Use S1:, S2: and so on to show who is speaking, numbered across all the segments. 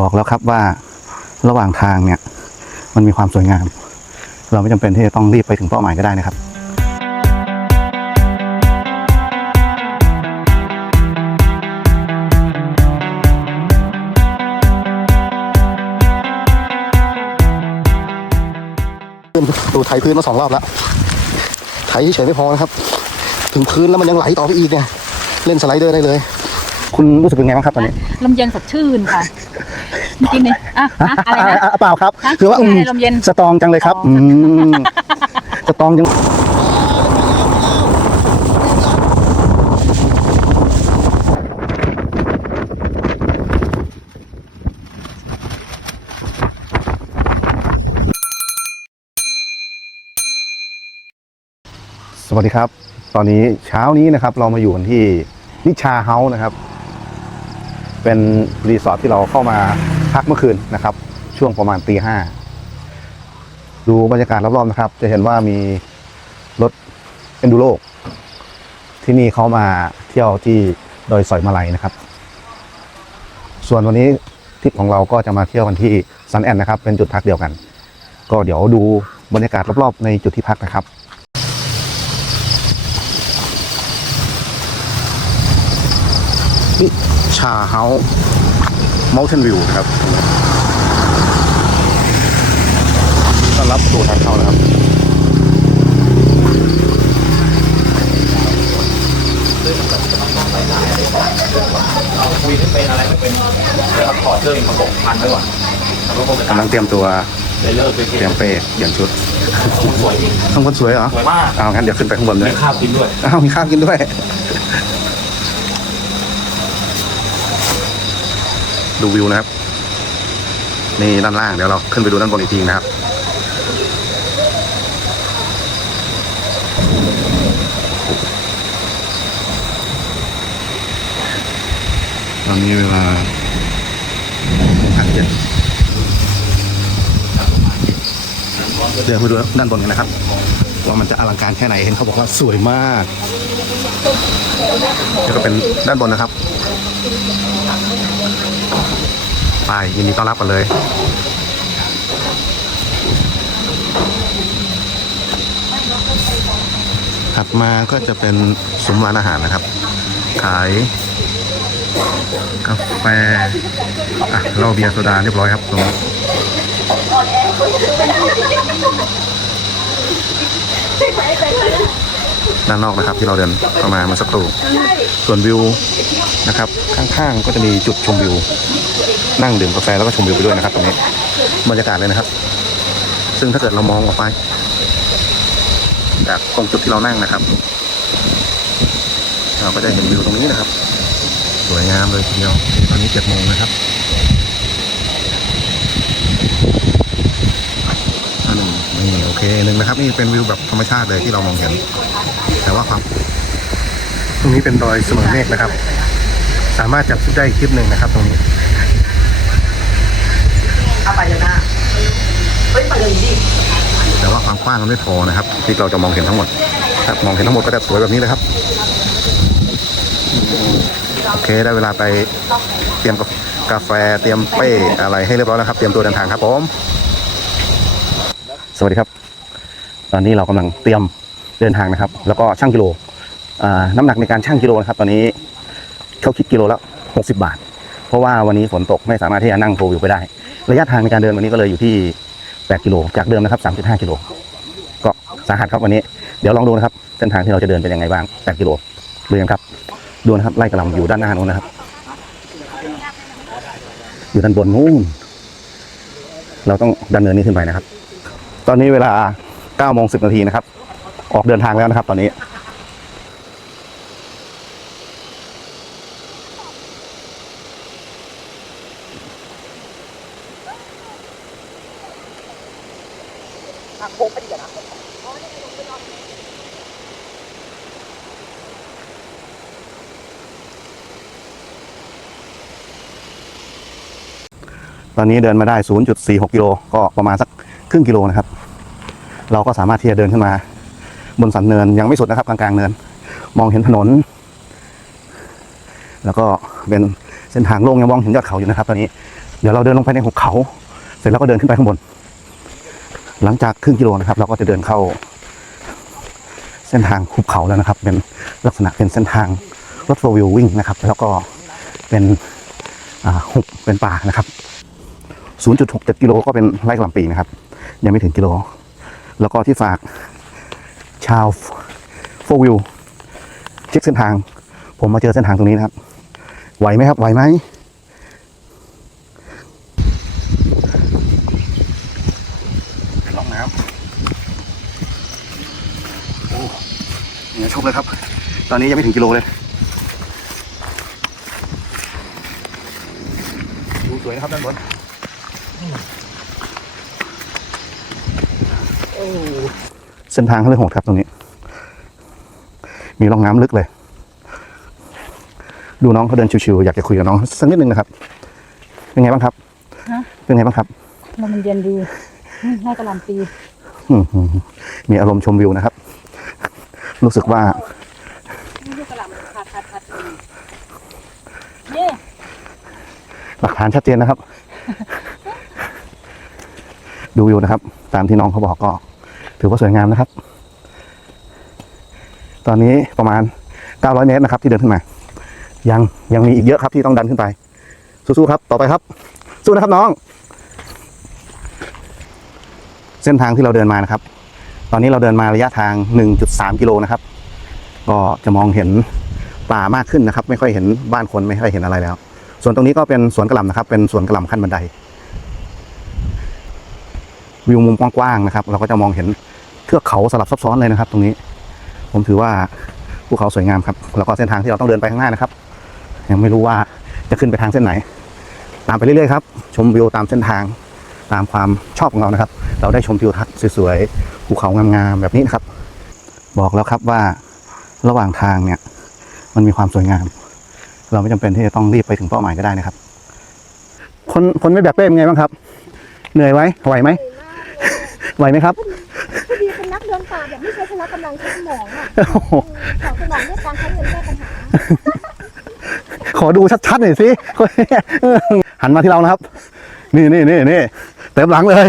S1: บอกแล้วครับว่าระหว่างทางเนี่ยมันมีความสวยงาม เราไม่จำเป็นที่จะต้องรีบไปถึงเป้าหมายก็ได้นะครับดูไถพื้นมาสองรอบแล้ว ไถเฉยๆไม่พอนะครับ ถึงพื้นแล้วมันยังไหลต่อไปอีกเนี่ย เล่นสไลเดอร์ได้เลย คุณรู้สึกเป็นไงบ้างครับตอนนี้
S2: ลมเย็นสดชื่นค่ะ จริงๆเนี่ยอะอะอะไรนะ
S1: เปล่าครับ
S2: ฮะ
S1: คือว่าอืม
S2: ลมเย็น
S1: สตรองจังเลยครับ
S2: อ๋ออื
S1: มสตรองจัง สวัสดีครับ ตอนนี้เช้านี้นะครับ เรามาอยู่กันที่นิชาเฮาส์นะครับ เป็นรีสอร์ทที่เราเข้ามา พักเมื่อคืนนะครับ ช่วงประมาณตีห้าดูบรรยากาศรอบๆนะครับ จะเห็นว่ามีรถเอนดูโรที่นี่เขามาเที่ยวที่ดอยสอยมาลัยนะครับ ส่วนวันนี้ทริปของเราก็จะมาเที่ยวกันที่ซันแอนนะครับ เป็นจุดพักเดียวกัน ก็เดี๋ยวดูบรรยากาศรอบๆ ในจุดที่พักนะครับนี่ชาเฮา Mountain View ครับต้อนรับสู่ทางเข้านะครับ
S3: คุยไม่เป็นอะไรไม่เป็นนะครับถอดเสื้อประกบพันไว้ก่อนแล้วก็คงจะ
S1: กำลังเตรียมตัว
S3: เลยเลิกไป
S1: เตรียมเป้เปลี่ยนชุด
S3: สวย
S1: ข้างบนสวยเหรอ
S3: สวยมาก
S1: เอางั้นเดี๋ยวขึ้นไปข้างบนเล
S3: มี
S1: ย
S3: ข้าวกินด้วย
S1: อ้าวมีข้าวกินด้วย ดูวิวนะครับ นี่ด้านล่างเดี๋ยวเราขึ้นไปดูด้านบนอีกทีนะครับ ตอนนี้เวลาพักเจ็ดเดินไปดูด้านบนกันนะครับ ว่ามันจะอลังการแค่ไหนเห็นเขาบอกว่าสวยมากนี่ก็เป็นด้านบนนะครับ ไปยินดีต้อนรับกันเลย ถัดมาก็จะเป็นซุ้มร้านอาหารนะครับ ขายกาแฟอะเหล้าเบียร์โซดาเรียบร้อยครับตรงนี้ ด้านนอกนะครับ ที่เราเดินเข้ามาเมื่อสักครู่ ส่วนวิวนะครับ ข้างๆก็จะมีจุดชมวิว นั่งดื่มกาแฟแล้วก็ชมวิวไปด้วยนะครับ ตรงนี้บรรยากาศเลยนะครับ ซึ่งถ้าเกิดเรามองออกไป จากตรงจุดที่เรานั่งนะครับ เราก็จะเห็นวิวตรงนี้นะครับ สวยงามเลยทีเดียวตอนนี้เจ็ดโมงนะครับอันหนึ่งนี่โอเคหนึ่งนะครับ นี่เป็นวิวแบบธรรมชาติเลยที่เรามองเห็น แต่ว่าความตรงนี้เป็นดอยเสมอเมฆนะครับ สามารถจับชุดได้อีกคลิปหนึ่งนะครับ ตรงนี้
S4: เอาไปเลยนะเฮ้ยไปเลยดิ
S1: แต่ว่าความกว้างมันไม่พอนะครับที่เราจะมองเห็นทั้งหมดครับมองเห็นทั้งหมดก็จะสวยแบบนี้เลยครับโอเคได้เวลาไปเตรียมกาแฟเตรียมเป้อะไรให้เรียบร้อยแล้วครับ เตรียมตัวเดินทางครับผม สวัสดีครับ ตอนนี้เรากำลังเตรียม เดินทางนะครับ แล้วก็ชั่งกิโลน้ำหนักในการชั่งกิโลนะครับ ตอนนี้เขาคิดกิโลละ60 บาท เพราะว่าวันนี้ฝนตกไม่สามารถที่จะนั่งโฟวิวไปได้ ระยะทางในการเดินวันนี้ก็เลยอยู่ที่ 8 กิโล จากเดิมนะครับ 3.5 กิโล ก็สาหัสครับวันนี้ เดี๋ยวลองดูนะครับเส้นทางที่เราจะเดินเป็นยังไงบ้าง 8 กิโลดูกันครับ ดูนะครับไล่กระลำอยู่ด้านหน้านู้นนะครับ อยู่ด้านบนนู้น เราต้องดันเนินนี้ขึ้นไปนะครับ ตอนนี้เวลา9โมง10นาทีนะครับ ออกเดินทางแล้วนะครับ ตอนนี้
S4: โค้งไปดีกว่านะ
S1: ตอนนี้เดินมาได้ 0.46 กิโล ก็ประมาณสักครึ่งกิโลนะครับ เราก็สามารถที่จะเดินขึ้นมา บนสันเนินยังไม่สุดนะครับกลางๆเนิน มองเห็นถนน แล้วก็เป็นเส้นทางโล่งยังมองเห็นยอดเขาอยู่นะครับ ตอนนี้เดี๋ยวเราเดินลงไปในหุบเขา เสร็จแล้วก็เดินขึ้นไปข้างบน หลังจากครึ่งกิโลนะครับ เราก็จะเดินเข้า เส้นทางหุบเขาแล้วนะครับ เป็นลักษณะเป็นเส้นทางรถโฟวิววิ่งนะครับ แล้วก็เป็นหุบเป็นป่านะครับ 0.67กิโลก็เป็นไร่กล่ำปีนะครับ ยังไม่ถึงกิโล แล้วก็ที่ฝาก ชาวโฟวิวเช็คเส้นทาง ผมมาเจอเส้นทางตรงนี้นะครับ ไหวไหมครับ ไหวไหมลองน้ำโอ้เหนือชกเลยครับ ตอนนี้ยังไม่ถึงกิโลเลยดูสวยนะครับด้านบนโอ้ เส้นทางเขาเลยโหดครับตรงนี้ มีร่องน้ำลึกเลย ดูน้องเขาเดินชิวๆอยากจะคุยกับน้องสักนิดนึงนะครับ เป็นไงบ้างครับ
S2: ฮะ
S1: เป็นไงบ้างครับ
S2: ลมมันเย็นดีอืมให้กระหลำปี
S1: อืมมีอารมณ์ชมวิวนะครับ รู้สึกว่า
S2: นี่กระหลำขาดขาดขาดนี่
S1: หลักฐานชัดเจนนะครับ ดูวิวนะครับ ตามที่น้องเขาบอกก็ ถือว่าสวยงามนะครับ ตอนนี้ประมาณ 900 เมตรนะครับ ที่เดินขึ้นมา ยังยังมีอีกเยอะครับที่ต้องดันขึ้นไป สู้ๆครับ ต่อไปครับ สู้นะครับน้อง เส้นทางที่เราเดินมานะครับ ตอนนี้เราเดินมาระยะทาง 1.3 กิโลนะครับ ก็จะมองเห็นป่ามากขึ้นนะครับ ไม่ค่อยเห็นบ้านคนไม่ค่อยเห็นอะไรแล้ว ส่วนตรงนี้ก็เป็นสวนกระหล่ำนะครับ เป็นสวนกระหล่ำขั้นบันไดวิวมุมกว้างๆนะครับ เราก็จะมองเห็น ทือกเขาสลับซับซ้อนเลยนะครับ ตรงนี้ ผมถือว่าภูเขาสวยงามครับแล้วก็เส้นทางที่เราต้องเดินไปข้างหน้านะครับ ยังไม่รู้ว่าจะขึ้นไปทางเส้นไหน ตามไปเรื่อยๆครับ ชมวิวตามเส้นทางตามความชอบของเรานะครับ เราได้ชมทิวทัศน์สวยๆภูเขางามๆแบบนี้นะครับ บอกแล้วครับว่าระหว่างทางเนี่ย มันมีความสวยงาม เราไม่จำเป็นที่จะต้องรีบไปถึงเป้าหมายก็ได้นะครับ คนคนไม่แบกเป้เป็นไงบ้างครับ เหนื่อยไหมไหวไหมไหวไหมครับา
S5: แบบไม่ใช้พละกำลังใช้สมองอะ
S1: โอ้โห
S5: ตอบสนองด้วยการใช้เงินแก้ปัญหา
S1: ขอดูชัดๆหน่อยสิคนเนี้ยเออหันมาที่เรานะครับ นี่นี่นี่นี่เต็มหลังเลย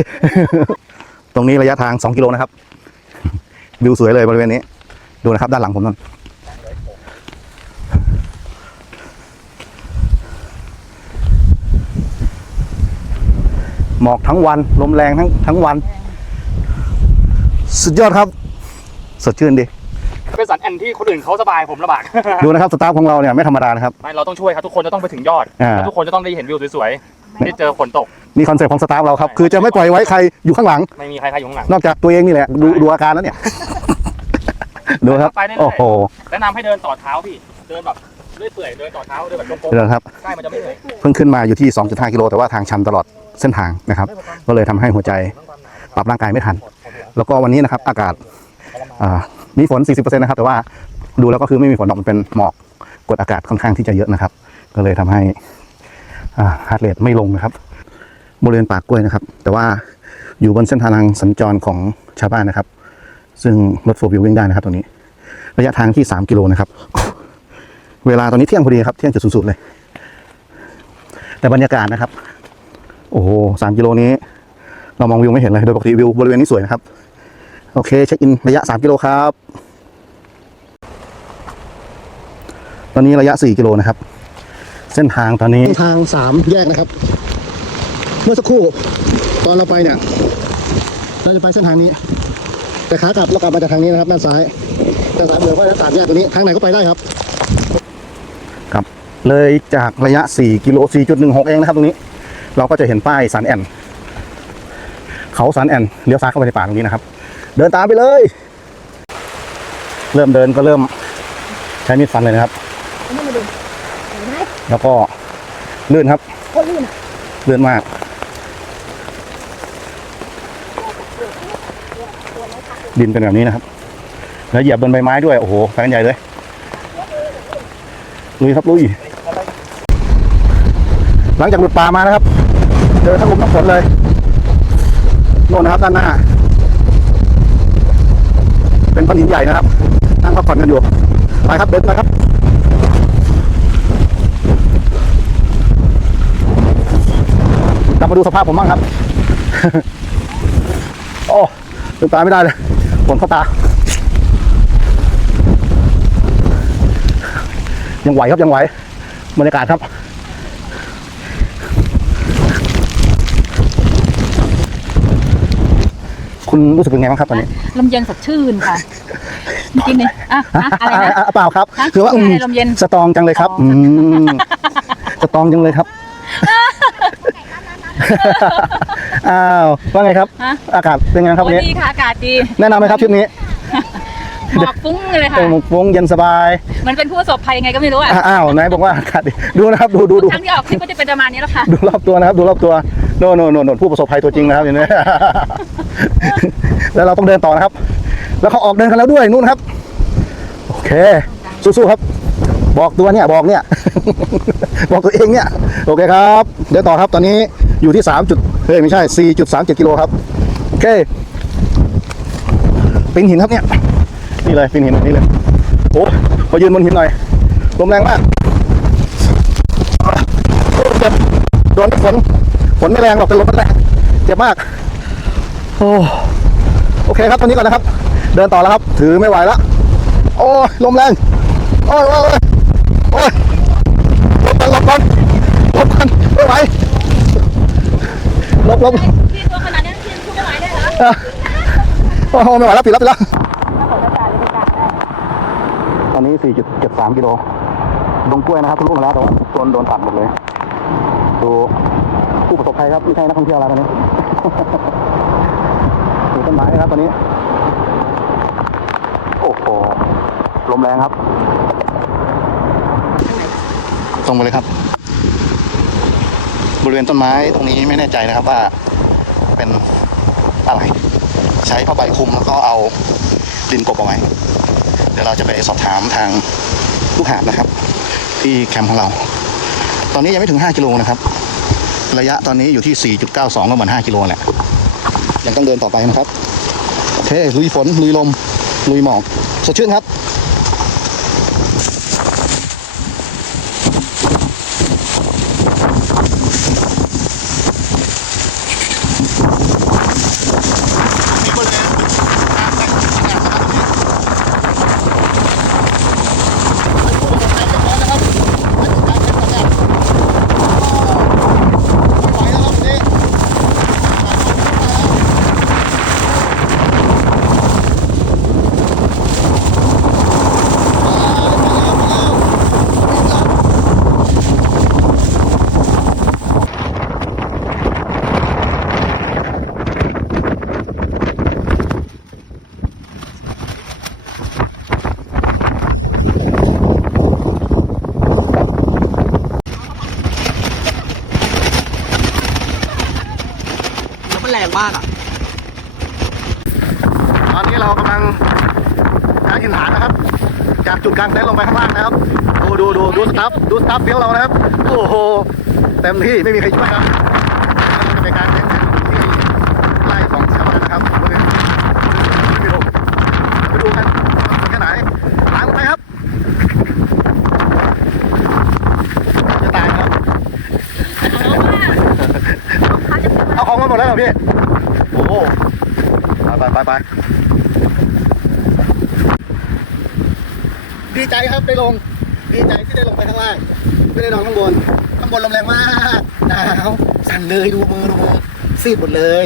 S1: ตรงนี้ระยะทาง 2 กิโลนะครับ วิวสวยเลยบริเวณนี้ ดูนะครับ ด้านหลังผมนั่นหมอกทั้งวัน ลมแรงทั้งทั้งวัน สุดยอดครับ สดชื่นดี
S3: เป็นสันแอนที่คนอื่นเขาสบายผมลำบาก
S1: ดูนะครับสตาฟของเราเนี่ยไม่ธรรมดานะครับ
S3: ไม่เราต้องช่วยครับทุกคนจะต้องไปถึงยอด
S1: อ่า
S3: แล้วทุกคนจะต้องได้เห็นวิวสวยๆไม่ได้เจอฝนตก
S1: นี่คอนเซ็ปต์ของสตาฟเราครับ คือจะไม่ปล่อยไว้ใครอยู่ข้างหลัง
S3: ไม่มีใครใครอยู่ข้างหลัง
S1: นอกจากตัวเองนี่แหละ ดูดูอาการแล้วเนี่ย ดูครับ
S3: ไปเรื่อยๆ
S1: โอ้โห
S3: แนะนำให้เดินต่อเท้าพี่ เดินแบบเรื่อยเปื่อยเดินต่อเท้าเดินแบบโค้ง
S1: เดี๋ยวครับ
S3: ๆใช่มันจะไม่เหนื่อย
S1: เพิ่งขึ้นมาอยู่ที่ 2.5 กิโลแต่ว่าทางชันตลอดเส้นทางนะครับ ก็เลยทำให้หัวใจปรับร่างกายไม่ทัน แล้วก็วันนี้นะครับ อากาศมีฝน 40%นะครับ แต่ว่าดูแล้วก็คือไม่มีฝนหรอกมันเป็นหมอกกดอากาศค่อนข้างที่จะเยอะนะครับ ก็เลยทำให้ฮาร์ดเรทไม่ลงนะครับ บริเวณปากกล้วยนะครับ แต่ว่าอยู่บนเส้นทางสัญจรของชาวบ้านนะครับ ซึ่งรถโฟล์วิววิ่งได้นะครับตรงนี้ ระยะทางที่ 3 กิโลนะครับ เวลาตอนนี้เที่ยงพอดีครับ เที่ยงจุดศูนย์ศูนย์เลย แต่บรรยากาศนะครับ โอ้โหสามกิโลนี้ เรามองวิวไม่เห็นเลย โดยปกติวิวบริเวณนี้สวยนะครับ โอเคเช็คอินระยะสามกิโลครับ ตอนนี้ระยะสี่กิโลนะครับ เส้นทางตอนนี้ทางสามแยกนะครับ เมื่อสักครู่ตอนเราไปเนี่ยเราจะไปเส้นทางนี้ แต่ขากลับเรากลับมาจากทางนี้นะครับด้านซ้ายด้านซ้ายเหลือว่าสามแยกตรงนี้ทางไหนก็ไปได้ครับครับ เลยจากระยะ 4 กิโล 4.16 เองนะครับตรงนี้ เราก็จะเห็นป้ายสันแอนเขาสันแอนเลี้ยวซ้ายเข้าไปในป่าตรงนี้นะครับ เดินตามไปเลย เริ่มเดินก็เริ่มใช้มีดฟันเลยนะครับ
S5: นี่มาดูเห็นไหม
S1: แล้วก็ลื่นครับ
S5: โคตรลื่นอะ
S1: ลื่นมาก ดินเป็นแบบนี้นะครับ แล้วเหยียบบนใบไม้ด้วย โอ้โหไปกันใหญ่เลย ลุยครับลุย หลังจากหลุดป่ามานะครับ เจอทั้งลมทั้งฝนเลย โน่นนะครับด้านหน้าเป็น ก้อนหินใหญ่นะครับนั่งพักผ่อนกันอยู่ไปครับเดินไปครับโลับมาดูสภาพผมบ้างครับ โอ้ลืมตาไม่ได้เลยฝนเข้าตา ยังไหวครับยังไหวบรรยากาศครับ คุณรู้สึกเป็นไงบ้างครับตอนนี้
S2: ลมเย็นสดชื่นค่ะกินเลยอะอะอะไรนะ
S1: เปล่าครับ
S2: ฮะ
S1: คือว่า
S2: กินอะไร
S1: อืม
S2: ลมเย็น
S1: สตรองจังเลยครับ
S2: อ๋ออื
S1: มสตรองจังเลยครับอ้าวว่าไงครับ
S2: ฮะ
S1: อากาศเป็นไงครับวัน
S2: โอ้
S1: นี้
S2: ดีค่ะอากาศดี
S1: แนะนำไหมครับทริปนี้
S2: หมอกฟุ้งเลยค่ะ
S1: เออหมกฟงเย็นสบาย
S2: เหมันเป็นผู้ประสบภัยยังไงก็ไม่รู้อะ
S1: อะอ้าวนายบอกว่าอากาศดีดูนะครับดูดูดู
S2: ครั้งที่ออกคลิปก็จะเป็นประมาณนี้แล้วค่ะ
S1: ดูรอบตัวนะครับดูรอบตัว โน่นโน่นโน่นโน่นผู้ประสบภัยตัวจริงนะครับเห็นไหมแล้วเราต้องเดินต่อนะครับ แล้วเขาออกเดินกันแล้วด้วยนู่นครับ โอเค สู้ๆครับ บอกตัวเนี่ยบอกเนี่ย บอกตัวเองเนี่ย โอเคครับ เดินต่อครับตอนนี้อยู่ที่3จุดเฮ้ยไม่ใช่4.37กิโลครับ โอเคปีนหินครับเนี่ย นี่เลยปีนหินนี่เลยโอ้มายืนบนหินหน่อยลมแรงมากเจ็บโดนฝน ฝนไม่แรงหรอกแต่ลมมันแรงเจ็บมาก โอ้โอเคครับตอนนี้ก่อนนะครับ เดินต่อแล้วครับ ถือไม่ไหวแล้วโอ้ยลมแรงโอ้ยโอ้ยโอ้ยโอ้ยหลบก่อนหลบก่อนหลบก่อนไม่ไหวหลบหลบ
S2: พี่ตัวขนาดนี้พี่พูดไม่ไหวได้เหรอ
S1: อะโอ้โหไม่ไหวแล้วปิดแล้วปิดแล้วตอนนี้ 4.73 กิโลดงกล้วยนะครับทะลุมาแล้วแต่ว่าโดนโดนตัดหมดเลยดู ผู้ประสบภัยครับไม่ใช่นักท่องเที่ยวแล้วตอนนี้ดูต้นไม้นะครับตอนนี้ โอ้โหลมแรงครับ ตรงไปเลยครับ บริเวณต้นไม้ตรงนี้ไม่แน่ใจนะครับว่าเป็นอะไร ใช้ผ้าใบคลุมแล้วก็เอาดินกบเอาไว้ เดี๋ยวเราจะไปสอบถามทางลูกหาบนะครับ ที่แคมป์ของเรา ตอนนี้ยังไม่ถึง 5 กิโลนะครับ ระยะตอนนี้อยู่ที่ 4.92 ก็เหมือน 5 กิโลแหละยังต้องเดินต่อไปนะครับ โอเค ลุยฝน ลุยลม ลุยหมอก สดชื่นครับ
S4: มากอะ
S1: ตอนนี้เรากำลังหาหินหานะครับ จากจุดกลางเต็นท์ลงไปข้างล่างนะครับ ดูดูดูดูสตัฟดูสตัฟเฟี้ยวเรานะครับ โอ้โห เต็มที่ไม่มีใครช่วยครับเราจะไปกลางเต็นท์กันที่ไร่ของชาวบ้านนะครับบริเวณไปดูไปดูกันว่าแค่ไหนตามไปครับจะตายครับ เอาของมา หมดแล้วเหรอพี่ โอ้โหไปไปไปไปดีใจครับได้ลง ดีใจที่ได้ลงไปข้างล่างไม่ได้นอนข้างบน ข้างบนลมแรงมากหนาวสั่นเลยดูมือดูมือซีดหมดเลย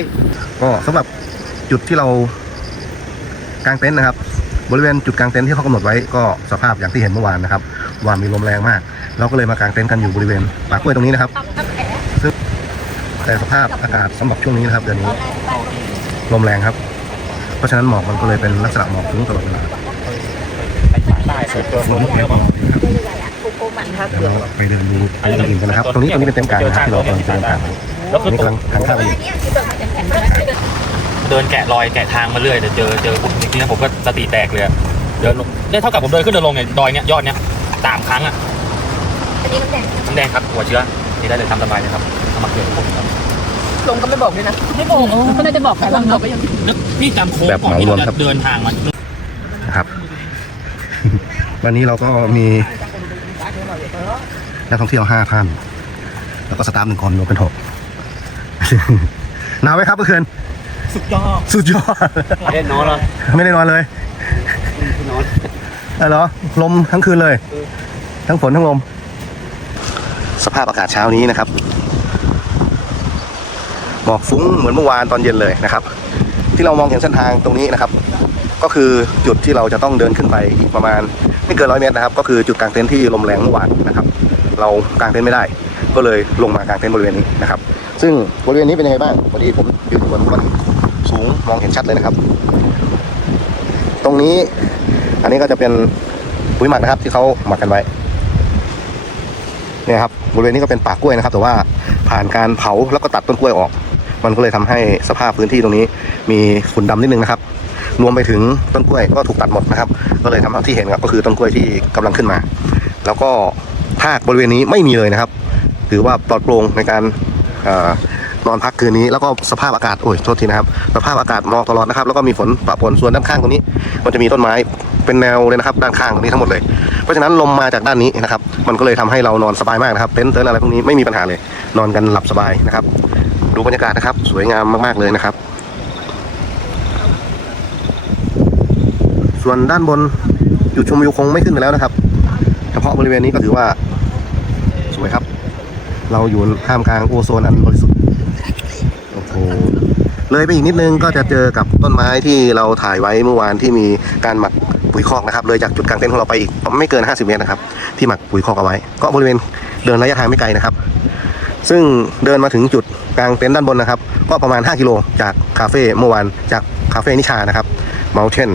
S1: ก็สำหรับจุดที่เรากางเต็นท์นะครับ บริเวณจุดกางเต็นท์ที่เขากำหนดไว้ก็สภาพอย่างที่เห็นเมื่อวานนะครับ ว่ามีลมแรงมาก เราก็เลยมากางเต็นท์กันอยู่บริเวณป่ากล้วยตรงนี้นะครับ แต่สภาพอากาศสำหรับช่วงนี้นะครับเดือนนี้ลมแรงครับ เพราะฉะนั้นหมอกมันก็เลยเป็นลักษณะหมอกคลุ้งตลอดเวลาเดี๋ยวเราไปเดินดูอันอื่นกันนะครับ ตรงนี้ตรงนี้เป็นเต็มการนะครับที่เรากำลังจะเดินผ่านตรงนี้กำลังทางเข้าไปอยู่
S3: เดินแกะรอยแกะทางมาเรื่อยเดี๋ยวเจอเจอปุ๊บจริงๆนะผมก็สติแตกเลยอะเดินลงเนี่ยเท่ากับผมเดินขึ้นเดินลงเนี่ยดอยเนี่ยยอดเนี่ยสามครั้งอะน้ำแดงครับหัวเชื้อนี่ได้เลยทำสบายเลยครับส มัครเกินผมครับ
S4: ลงก็ไม่บอกด้วยนะ
S2: ไม่บอกก็น่าจะบอกใครบ้างเนาะ
S3: นึกพี่จำโค้ง
S1: แบบ
S3: ก่อน
S1: เหมาร
S3: ที่
S1: วม
S3: เรา
S1: ครับ
S3: จะเดินทางมา
S1: นะครับ วันนี้เราก็มีนักท่องเที่ยวห้าท่าน แล้วก็สตาฟหนึ่งคนรวมเป็นหกหนาวไหมครับเมื่อคืน
S3: สุดยอด
S1: สุดยอด
S3: เล่นน้องเหรอ
S1: ไม่ได้นอนเลย
S3: นอน
S1: อะเหรอลมทั้งคืนเลย ทั้งฝนทั้งลม สภาพอากาศเช้านี้นะครับ หมอกฟุ้งเหมือนเมื่อวานตอนเย็นเลยนะครับ ที่เรามองเห็นเส้นทางตรงนี้นะครับ ก็คือจุดที่เราจะต้องเดินขึ้นไปอีกประมาณไม่เกินร้อยเมตรนะครับ ก็คือจุดกลางเต็นท์ที่ลมแรงเมื่อวานนะครับ เรากางเต็นท์ไม่ได้ ก็เลยลงมากางเต็นท์บริเวณนี้นะครับ ซึ่งบริเวณนี้เป็นยังไงบ้างพอดีผมอยู่บนก้อนหินสูงมองเห็นชัดเลยนะครับ ตรงนี้อันนี้ก็จะเป็นปุ๋ยหมักนะครับ ที่เขาหมักกันไว้เนี่ยครับบริเวณนี้ก็เป็นป่ากล้วยนะครับ แต่ว่าผ่านการเผาแล้วก็ตัดต้นกล้วยออก มันก็เลยทำให้สภาพพื้นที่ตรงนี้ มีฝุ่นดำนิดนึงนะครับ รวมไปถึงต้นกล้วยก็ถูกตัดหมดนะครับ ก็เลยทำให้ที่เห็นครับก็คือต้นกล้วยที่กำลังขึ้นมา แล้วก็ทากบริเวณนี้ไม่มีเลยนะครับ ถือว่าปลอดโปร่งในการอนอนพักคืนนี้แล้วก็สภาพอากาศโอ้ยโทษทีนะครับ สภาพอากาศมองตลอดนะครับ แล้วก็มีฝนปะปนส่วนด้านข้างตรงนี้ มันจะมีต้นไม้เป็นแนวเลยนะครับ ด้านข้างตรงนี้ทั้งหมดเลย เพราะฉะนั้นลมมาจากด้านนี้นะครับ มันก็เลยทำให้เรานอนสบายมากนะครับเต็นท์เต็นท์อะไรพวกนี้ไม่มีปัญหาเลย นอนกันหลับสบายนะครับ ดูบรรยากาศนะครับ สวยงามมาก ๆ เลยนะครับ ส่วนด้านบนจุดชมวิวคงไม่ขึ้นไปแล้วนะครับเฉพาะบริเวณนี้ก็ถือว่า สวยครับ เราอยู่ท่ามกลางโอโซนอันบริสุทธิ์โอ้โหเลยไปอีกนิดนึงก็จะเจอกับต้นไม้ที่เราถ่ายไว้เมื่อวานที่มีการหมักปุ๋ยคอกนะครับ เลยจากจุดกลางเต็นท์ของเราไปอีกไม่เกิน 50 เมตรนะครับ ที่หมักปุ๋ยคอกเอาไว้ ก็บริเวณเดินระยะทางไม่ไกลนะครับ ซึ่งเดินมาถึงจุดกลางเต็นท์ด้านบนนะครับ ก็ประมาณ 5 กิโลจากคาเฟ่เมื่อวานจากคาเฟ่นิชานะครับ Mountain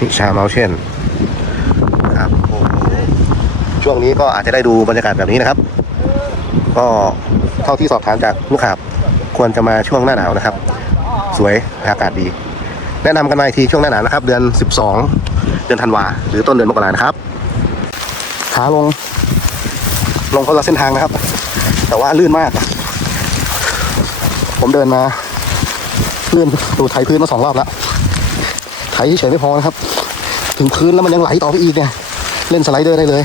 S1: นิชา Mountain ครับช่วงนี้ก็อาจจะได้ดูบรรยากาศแบบนี้นะครับ ก็เท่าที่สอบถามจากลูกค้าควรจะมาช่วงหน้าหนาวนะครับ สวยอากาศดี แนะนำกันมาอีกทีช่วงหน้าหนาวนะครับ เดือน 12 เดือนธันวาหรือต้นเดือนมกรานะครับขาลง ลงคนละเส้นทางนะครับ แต่ว่าลื่นมาก ผมเดินมาลื่นดูไถพื้นมาสองรอบแล้วไถเฉยไม่พอนะครับ ถึงพื้นแล้วมันยังไหลต่อไปอีกเนี่ย เล่นสไลเดอร์ได้เลย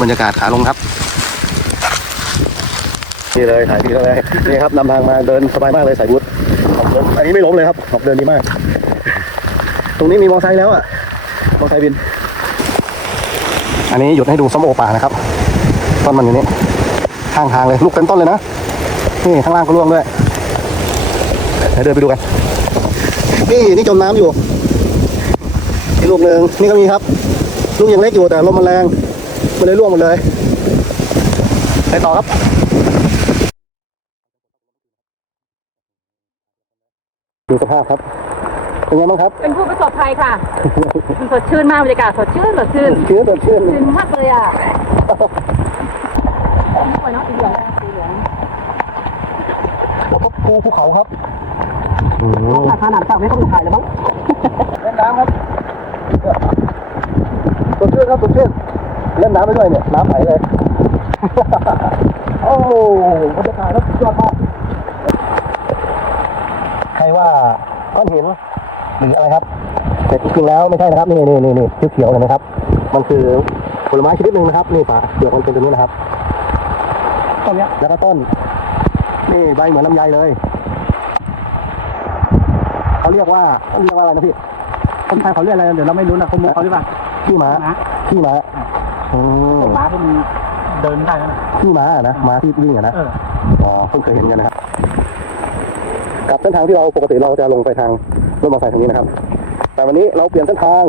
S1: บรรยากาศขาลงครับนี่เลยถ่ายดีเลยนี่ครับนำทางมาเดินสบายมากเลยสายบูทอ อกล้มอันนี้ไม่ล้มเลยครับออกเดินดีมาก ตรงนี้มีมอไซค์แล้วอะมอไซค์บิน อันนี้หยุดให้ดูส้มโอป่านะครับ ต้นมันอยู่นี่ข้างทางเลยลูกเต็มต้นเลยนะนี่ข้างล่างก็ร่วงด้วยเดี๋ยวเดินไปดูกัน นี่นี่จมน้ำอยู่นี่ลูกหนึ่งนี่ก็มีครับ ลูกยังเล็กอยู่แต่ลมมันแรงมันเลยร่วงหมดเลยไปต่อครับ ดูสภาพครับ เป็นไงบ้างครับ
S2: เป็นผู้ประสบภัยค่ะมันสดชื่นมากบรรยากาศสดชื่นสดชื่น
S1: ชื่นสดชื่น
S2: ชื่นมากเลยอะสวยเนาะสีเหลืองสีเหลือง
S1: แล้วก็ภูภูเขาครับอืม
S2: ราคาหนามเต่าไม่ต้องถ่ายแล้วมั้ง
S1: เล่นน้ำครับสดชื่นครับสดชื่นเล่นน้ำไปด้วยเนี่ย น้ำไหลเลย โอ้โหบรรยากาศครับสุดยอดมากใคร ว่าก้อนหินหรืออะไรครับ แต่จริงๆแล้วไม่ใช่นะครับนี่นี่นี่นี่เขียวๆเลยนะครับ มันคือผลไม้ชนิดหนึ่งนะครับ นี่ปะเปลือกมันเป็นตัวนี้นะครับต้นเนี้ยแล้วก็ต้น นี่ใบเหมือนลำไยเลยเขาเรียกว่าเขาเรียกว่าอะไรนะพี่
S4: คนไทยเขาเรียกอะไรเดี๋ยวเราไม่รู้นะคนมุกเขาหรือเปล่า
S1: ขี้ม้าขี้ม้าอืม
S4: ม้าที่มันเดินได้นะ
S1: ขี้ม้าอะนะม้าที่วิ่งอะนะ
S4: เออ
S1: อ๋อเพิ่งเคยเห็นกันนะครับ กับเส้นทางที่เราปกติเราจะลงไปทางรถมอเตอร์ไซค์ทางนี้นะครับ แต่วันนี้เราเปลี่ยนเส้นทาง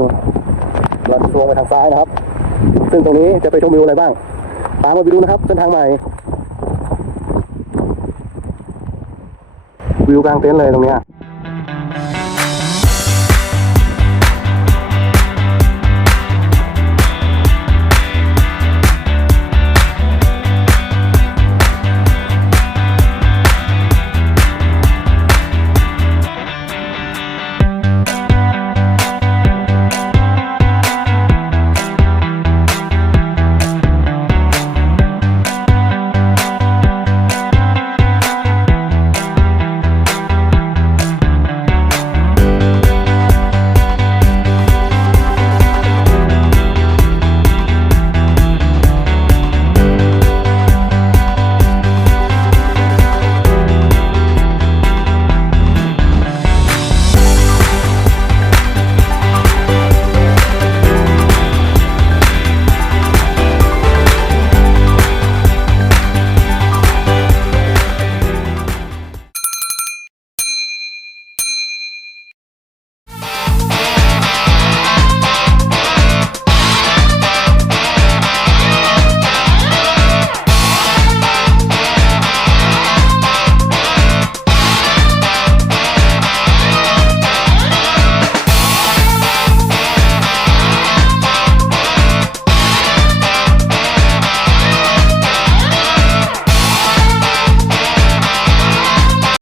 S1: เราจะลงไปทางซ้ายนะครับ ซึ่งตรงนี้จะไปชมวิวอะไรบ้าง ตามมาไปดูนะครับ เส้นทางใหม่ วิวกลางเต็นท์เลยตรงนี้